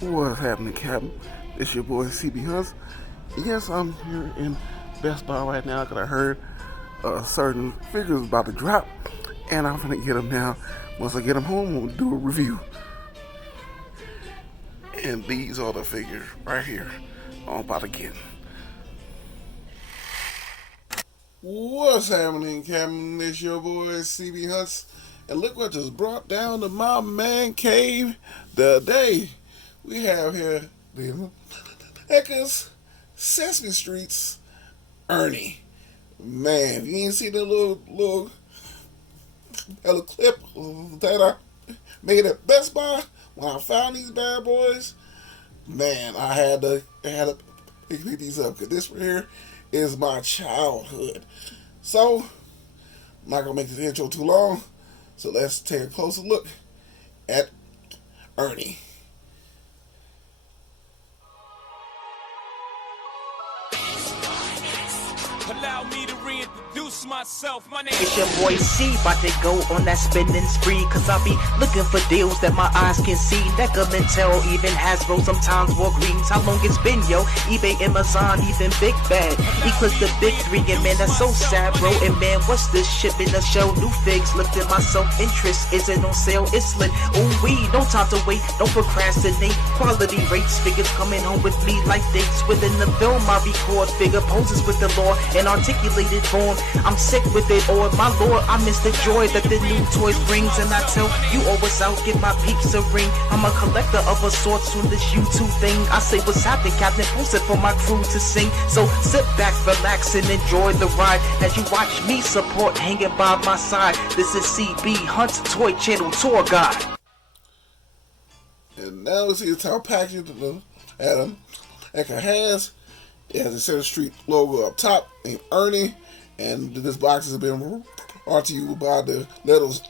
What's happening, Captain? It's your boy cbhunts. Yes, I'm here in Best Buy right now because I heard certain figures about to drop, and I'm gonna get them now. Once I get them home, we'll do a review. And these are the figures right here I'm about to get. What's happening, Captain? It's your boy cbhunts, and look what just brought down to my man cave today. We have here the Neca Sesame Street's Ernie. Man, you ain't see the little clip that I made at Best Buy when I found these bad boys? Man, I had to pick these up because this right here is my childhood. So, I'm not gonna make this intro too long. So let's take a closer look at Ernie. Allow me to reintroduce myself. My name It's your boy C, about to go on that spending spree. Cause I be looking for deals that my eyes can see. Neca Mentel, even Hasbro, sometimes Walgreens. How long it's been, yo? eBay, Amazon, even Big Bad. Eclipse the big three, and man, that's so sad, bro. And man, what's this shit in a show? New figs, looked at my self-interest. Is it on sale? It's lit. Ooh, we, no time to wait, don't procrastinate. Quality rates, figures coming home with me like dates. Within the film, I record figure poses with the law and articulated form. I'm sick with it, or my lord, I miss the joy that the new toys brings. And I tell you always out, get my peeps a ring. I'm a collector of a sorts from this YouTube thing. I say what's happening, Captain, post it for my crew to sing. So sit back, relax, and enjoy the ride as you watch me support hanging by my side. This is CB Hunt's Toy Channel Tour Guide. And now we see the top package that Adam Neca has. It has a Center Street logo up top named Ernie, and this box has been brought to you by the letters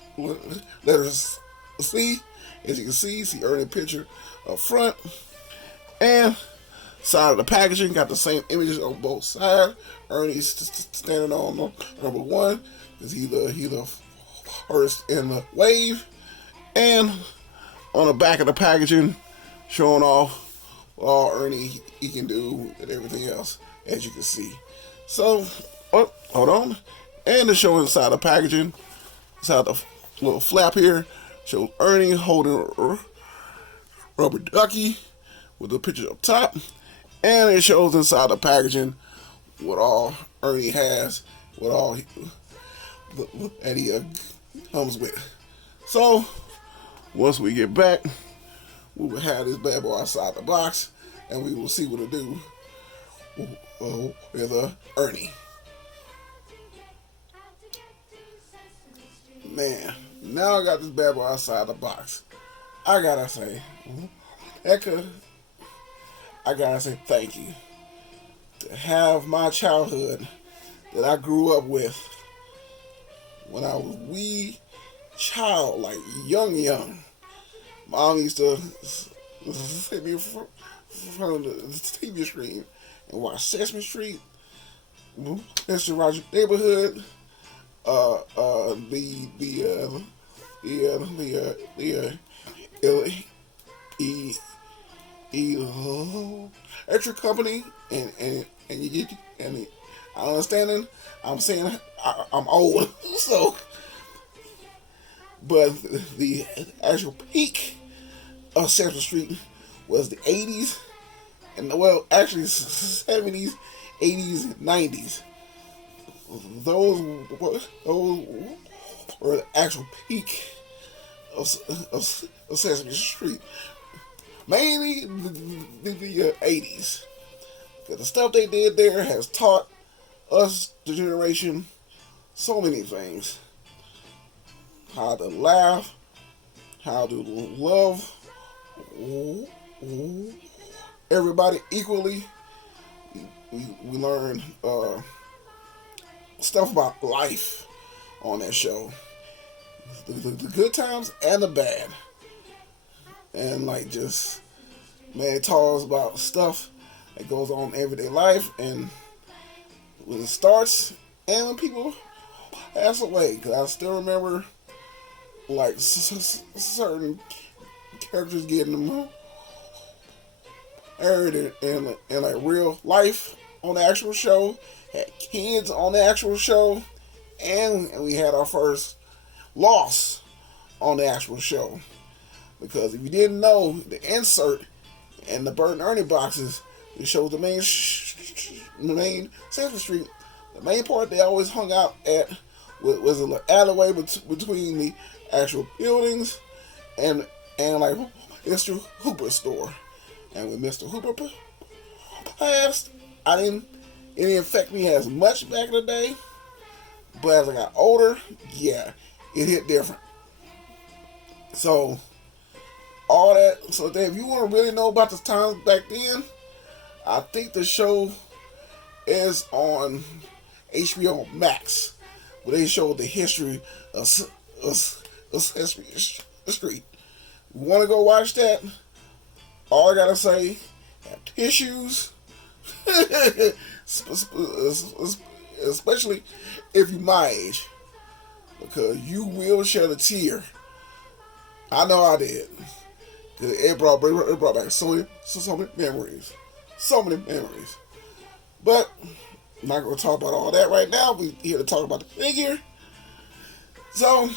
C. As you can see Ernie picture up front, and side of the packaging got the same images on both sides. Ernie's standing on number one because he's the first in the wave, and on the back of the packaging showing off all Ernie he can do and everything else, as you can see. So, hold on. And to show inside the packaging, inside the little flap here, shows Ernie holding a rubber ducky with the picture up top. And it shows inside the packaging what all Ernie has, what all that he comes with. So, once we get back, we will have this bad boy outside the box, and we will see what it do with Ernie. Man, now I got this bad boy outside the box. I gotta say, Neca, I gotta say thank you to have my childhood that I grew up with when I was wee child, like young. Mom used to sit me in front of the TV screen and watch Sesame Street, Mr. Rogers' Neighborhood, Electric Company, and I understand. I'm saying I'm old, so. But the actual peak of Sesame Street was the 80s, and well, actually 70s, 80s, 90s. Those were the actual peak of Sesame Street. Mainly the 80s. Because the stuff they did there has taught us, the generation, so many things. How to laugh, how to love everybody equally. We learn stuff about life on that show. The good times and the bad. And like just, man, it talks about stuff that goes on in everyday life, and when it starts and when people pass away. Because I still remember like certain characters getting Ernie in like real life on the actual show, had kids on the actual show, and we had our first loss on the actual show. Because if you didn't know, the insert in the Bert and Ernie boxes, it shows the main Sesame Street. The main part they always hung out at was a alleyway between the actual buildings and like Mr. Hooper's store. And when Mr. Hooper passed, it didn't affect me as much back in the day. But as I got older, yeah, it hit different. So all that. So if you want to really know about the times back then, I think the show is on HBO Max, where they show the history of Sesame Street. You want to go watch that? All I gotta say, have tissues, especially if you're my age, because you will shed a tear. I know I did. It brought back so many memories. So many memories. But I'm not going to talk about all that right now. We're here to talk about the figure. So,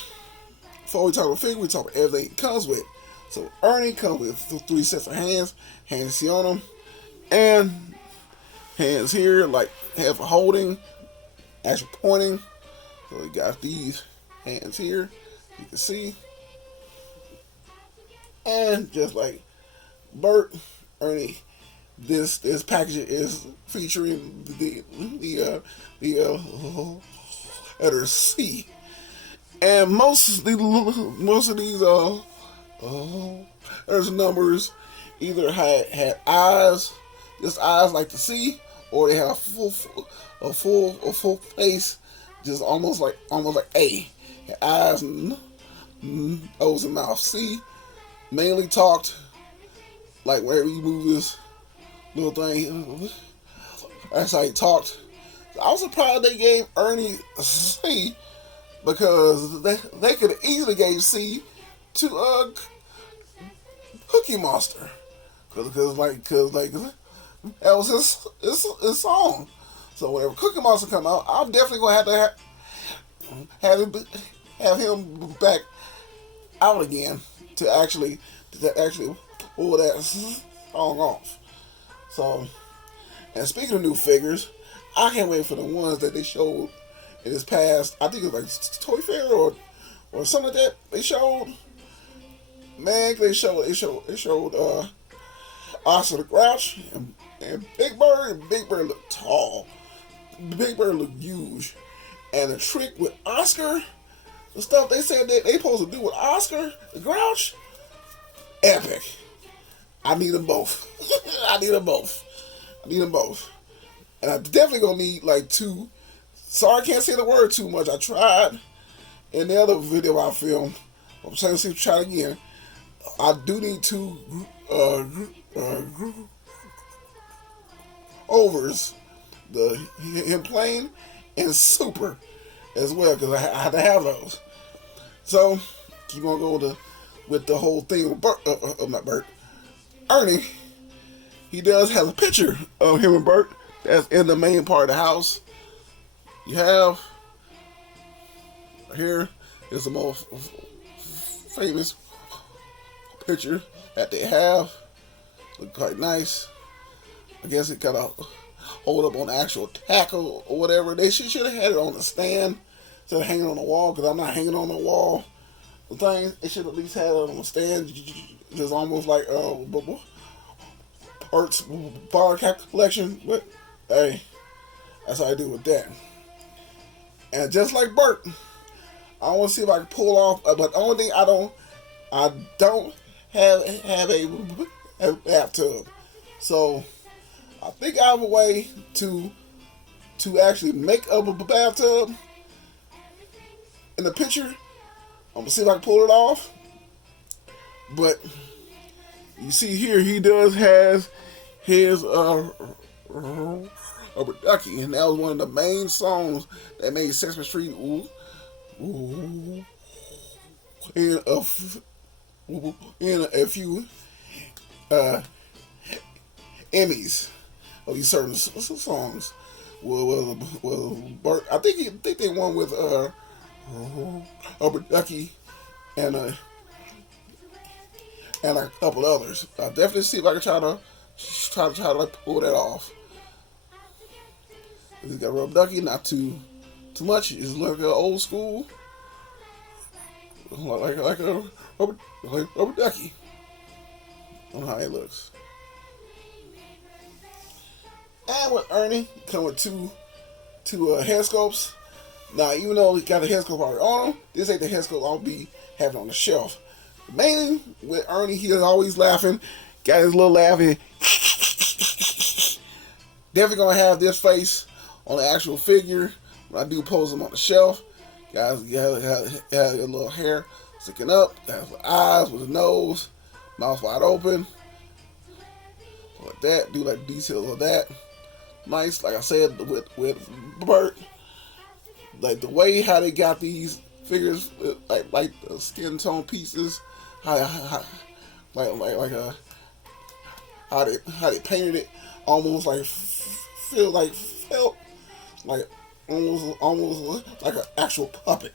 before we talk about the figure, we talk about everything it comes with. So, Ernie comes with 3 sets of hands. Hands here on them. And hands here, like, have for holding, actual pointing. So, we got these hands here. You can see. And just like Bert, Ernie, this package is featuring the letter C, and most of these there's numbers either had eyes, just eyes like the C, or they have a full face, just almost like A, had eyes, nose and mouth. C mainly talked, like whenever you move this little thing, that's how he talked. I was surprised they gave Ernie a C, because they could have easily gave C to Cookie Monster, cause that was his song. So whenever Cookie Monster come out, I'm definitely gonna have him back out again to actually pull that song off. So, and speaking of new figures, I can't wait for the ones that they showed in this past. I think it was like Toy Fair or something like that. They showed, man, they showed Oscar the Grouch and Big Bird. And Big Bird looked tall. Big Bird looked huge. And the trick with Oscar, the stuff they said that they supposed to do with Oscar the Grouch, epic. I need them both. I need them both. And I definitely gonna need like 2. Sorry I can't say the word too much. I tried in the other video I filmed. I'm trying to see if I try it again. I do need 2 overs. Him plain and super as well, because I had to have those. So keep on going with the whole thing with not Bert, Ernie. He does have a picture of him and Bert that's in the main part of the house. You have here is the most famous picture that they have. Look quite nice. I guess it kind of hold up on the actual tackle or whatever. They should have had it on the stand instead of hanging on the wall, because I'm not hanging on the wall. The thing, it should at least have it on the stand, just almost like Bert's bar collection. But hey, that's how I do with that. And just like Bert, I want to see if I can pull off. But the only thing I don't have a bathtub, so I think I have a way to actually make up a bathtub in the picture. I'm gonna see if I can pull it off. But you see here, he does has his Rubber Ducky, and that was one of the main songs that made Sesame Street in a few Emmys of these certain songs. Bert, I think they won with Upper Ducky and a couple others. I'll definitely see if I can try to like pull that off. He's got Rub Ducky, not too much. It's like an old school, like a Rubber Ducky. I don't know how it looks. And with Ernie, come with two head sculpts. Now, even though he got the head sculpt already on him, this ain't the head sculpt I'll be having on the shelf. Mainly with Ernie, he is always laughing. Got his little laughing. Definitely gonna have this face on the actual figure when I do pose him on the shelf. Guys, have a little hair sticking up. Got his eyes with his nose, mouth wide open. Like that. Do like details of that. Nice, like I said with Bert. Like the way how they got these figures, like the skin tone pieces, how they painted it, almost like felt like almost like an actual puppet.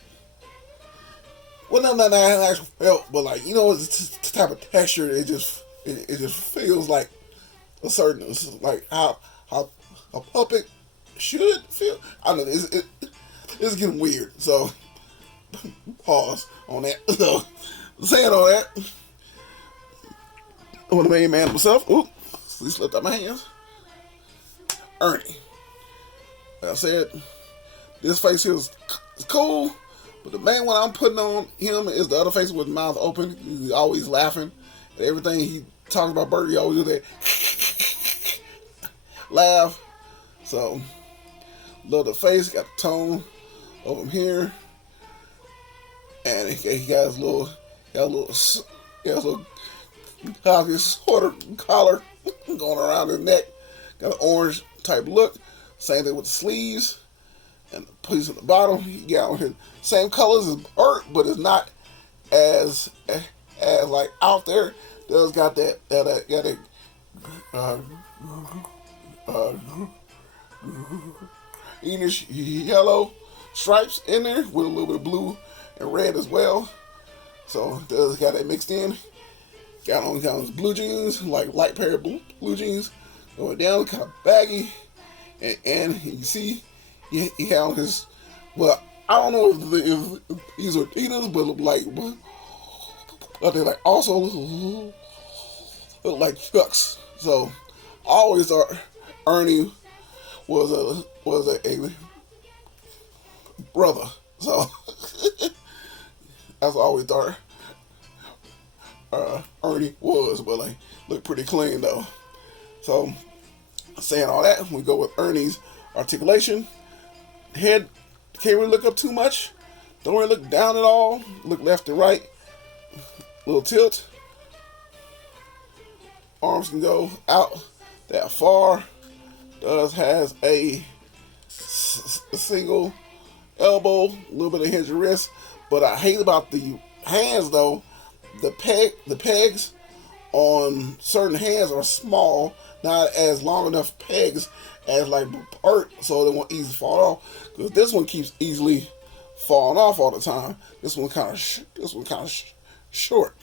Well, not an actual felt, but like, you know, it's the type of texture. It just feels like a certain, like how a puppet should feel. I don't know. It's getting weird. So pause on that. So saying all that, I'm the main man himself. Oop, he slipped out my hands. Ernie. Like I said, this face here is cool, but the main one I'm putting on him is the other face with his mouth open. He's always laughing at everything he talks about. Bert, he always do that laugh. So, love the face, got the tone over him here, and he got his little obvious sort of collar going around his neck. Got an orange type look. Same thing with the sleeves and the piece at the bottom. He got on his same colors as Bert, but it's not as like out there. Does got that greenish yellow stripes in there with a little bit of blue and red as well. So it does got that mixed in. Got on his blue jeans, like light pair of blue jeans, going down, kind of baggy, and you see he had on his, well, I don't know if these are Adidas, but they like also look like Chucks. So I always thought Ernie was a brother. So that's what I always thought Ernie was, but like look pretty clean though. So saying all that, we go with Ernie's articulation. Head can't really look up too much. Don't really look down at all. Look left to right. Little tilt. Arms can go out that far. Has a single elbow, a little bit of hinge of wrist. But I hate about the hands though. The pegs on certain hands are small, not as long enough pegs as like Bert, so they won't easily fall off. Because this one keeps easily falling off all the time. This one kind of short.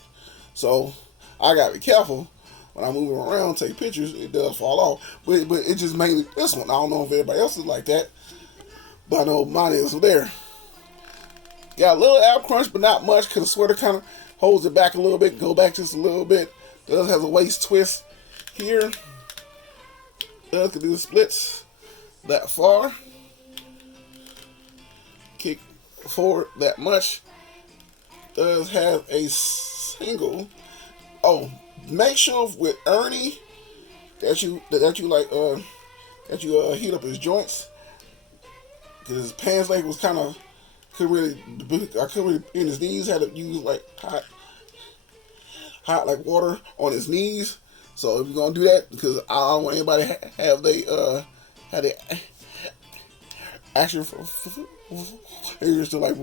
So I gotta be careful when I move it around, take pictures. It does fall off, but it just mainly this one. I don't know if everybody else is like that, but I know mine is there. Got a little ab crunch, but not much, because the sweater kind of holds it back a little bit. Go back just a little bit. Does has a waist twist here. Does can do the splits that far. Kick forward that much. Does have a single. Oh, make sure with Ernie that you heat up his joints, because his pants leg was kind of I couldn't really in his knees. Had to use like hot like water on his knees. So if you're gonna do that, because I don't want anybody have they action for fingers to like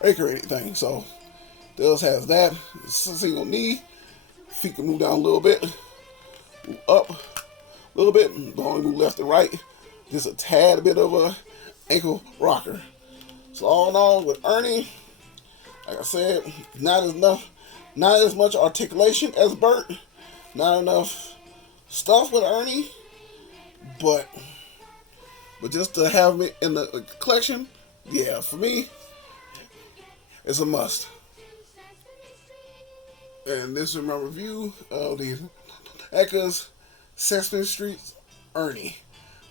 break or anything. So does have that. It's a single knee. Feet can move down a little bit. move up a little bit. Don't only move left and right. Just a tad bit of a ankle rocker. So all in all, with Ernie, like I said, not as much articulation as Bert. Not enough stuff with Ernie, but just to have me in the collection, yeah, for me, it's a must. And this is my review of the Neca Sesame Street Ernie.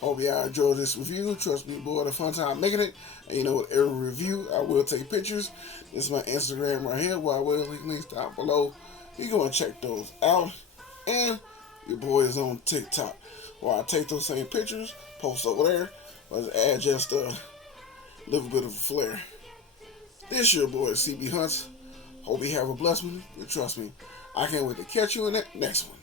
Hope y'all enjoyed this review. Trust me, boy, a fun time making it. And you know, with every review, I will take pictures. This is my Instagram right here, where I will leave links down below. You go and check those out. And your boy is on TikTok, where I take those same pictures, post over there, but add just a little bit of a flair. This your boy, CB Hunts. Hope you have a blessed one. And trust me, I can't wait to catch you in that next one.